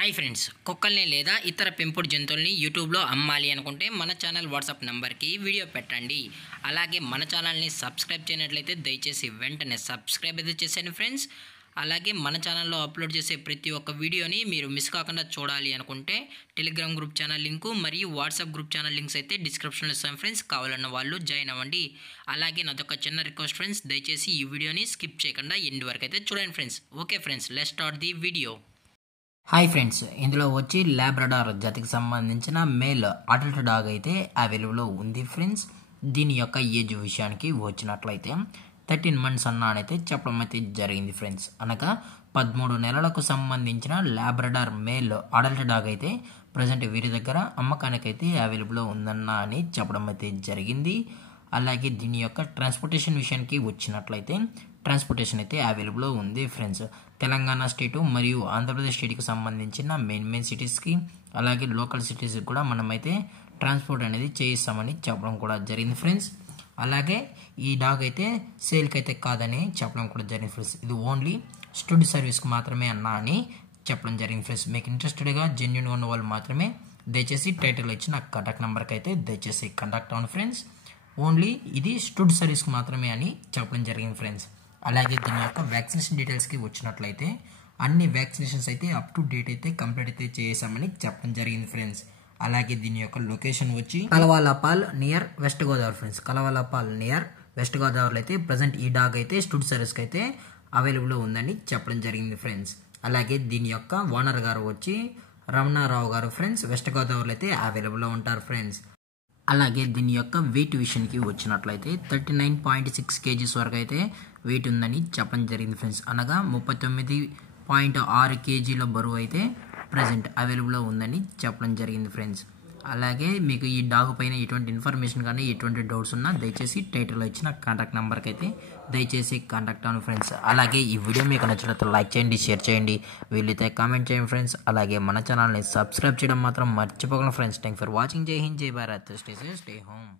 Hi friends, కుక్కల్ని లేదా ఇతర పెంపుడు జంతువుల్ని యూట్యూబ్లో అమ్మాలి అనుకుంటే మన ఛానల్ వాట్సాప్ నెంబర్కి వీడియో పెట్టండి. అలాగే మన ఛానల్ని సబ్స్క్రైబ్ చేయనట్లయితే దయచేసి వెంటనే సబ్స్క్రైబ్ అయితే చేసేయండి ఫ్రెండ్స్. అలాగే మన ఛానల్లో అప్లోడ్ చేసే ప్రతి ఒక్క వీడియోని మీరు మిస్ కాకుండా చూడాలి అనుకుంటే టెలిగ్రామ్ గ్రూప్ ఛానల్ లింకు మరియు వాట్సాప్ గ్రూప్ ఛానల్ లింక్స్ అయితే డిస్క్రిప్షన్లో ఇస్తాం ఫ్రెండ్స్. కావాలన్న వాళ్ళు జాయిన్ అవ్వండి. అలాగే నాదొక చిన్న రిక్వెస్ట్ ఫ్రెండ్స్, దయచేసి ఈ వీడియోని స్కిప్ చేయకుండా ఎండ్ వరకు అయితే చూడండి friends. Okay friends, let's start the video. Hi friends, ఇందులో వచ్చి లాబ్రడార్ జాతికి సంబంధించిన మేల్ అడల్ట్ డాగ్ అయితే అవైలబుల్లో ఉంది ఫ్రెండ్స్. దీని యొక్క ఏజ్ విషయానికి వచ్చినట్లయితే 13 months అన్నైతే చెప్పడం అయితే జరిగింది ఫ్రెండ్స్. అనగా 13 నెలలకు సంబంధించిన లాబ్రడార్ మేల్ అడల్ట్ డాగ్ అయితే ప్రజెంట్ వీరి దగ్గర అమ్మకానికైతే అవైలబుల్లో ఉందన్న అని చెప్పడం అయితే జరిగింది. అలాగే దీని యొక్క ట్రాన్స్పోర్టేషన్ విషయానికి వచ్చినట్లయితే ట్రాన్స్పోర్టేషన్ అయితే అవైలబుల్లో ఉంది ఫ్రెండ్స్. తెలంగాణ స్టేటు మరియు ఆంధ్రప్రదేశ్ స్టేట్కి సంబంధించిన మెయిన్ సిటీస్కి అలాగే లోకల్ సిటీస్కి కూడా మనమైతే ట్రాన్స్పోర్ట్ అనేది చేయిస్తామని చెప్పడం కూడా జరిగింది ఫ్రెండ్స్. అలాగే ఈ డాగ్ అయితే సేల్కి అయితే కాదని చెప్పడం కూడా జరిగింది ఫ్రెండ్స్. ఇది ఓన్లీ స్టడ్ సర్వీస్కి మాత్రమే అన్నా అని చెప్పడం జరిగింది ఫ్రెండ్స్. మీకు ఇంట్రెస్టెడ్గా జెన్యున్గా ఉన్న వాళ్ళు మాత్రమే దయచేసి టైటిల్ ఇచ్చిన కాంటాక్ట్ నెంబర్కి అయితే దయచేసి కాంటాక్ట్ అవ్వండి ఫ్రెండ్స్. ఓన్లీ ఇది స్టడ్ సర్వీస్కి మాత్రమే అని చెప్పడం జరిగింది ఫ్రెండ్స్. అలాగే దీని యొక్క వ్యాక్సినేషన్ డీటెయిల్స్కి వచ్చినట్లయితే అన్ని వ్యాక్సినేషన్స్ అయితే అప్ టు డేట్ అయితే కంప్లీట్ అయితే చేసామని చెప్పడం జరిగింది ఫ్రెండ్స్. అలాగే దీని యొక్క లొకేషన్ వచ్చి Kalavalapal near west Godavari friends. Kalavalapal near west గోదావరిలో అయితే ప్రజెంట్ ఈ డాగ్ అయితే స్టడ్ సర్వీస్కి అయితే అవైలబుల్లో ఉందని చెప్పడం జరిగింది ఫ్రెండ్స్. అలాగే దీని యొక్క ఓనర్ గారు వచ్చి రమణారావు గారు ఫ్రెండ్స్. వెస్ట్ గోదావరిలో అయితే అవైలబుల్లో ఉంటారు ఫ్రెండ్స్. అలాగే దీని యొక్క వెయిట్ విషయానికి వచ్చినట్లయితే 39.6 kgs వరకు అయితే వెయిట్ ఉందని చెప్పడం జరిగింది ఫ్రెండ్స్. అనగా 39.6 kgల బరువు అయితే ప్రజెంట్ అవైలబుల్లో ఉందని చెప్పడం జరిగింది ఫ్రెండ్స్. అలాగే మీకు ఈ డాగ్ పైన ఎటువంటి ఇన్ఫర్మేషన్ కానీ ఎటువంటి డౌట్స్ ఉన్నా దయచేసి టైటిల్లో ఇచ్చిన కాంటాక్ట్ నెంబర్కి అయితే దయచేసి కాంటాక్ట్ అవ్వండి ఫ్రెండ్స్. అలాగే ఈ వీడియో మీకు నచ్చినట్లయితే లైక్ చేయండి, షేర్ చేయండి, వీలైతే కామెంట్ చేయండి ఫ్రెండ్స్. అలాగే మన ఛానల్ని సబ్స్క్రైబ్ చేయడం మాత్రం మర్చిపోకండి ఫ్రెండ్స్. Thank for watching. జై హింద్, జై Bharat, stay safe, stay home.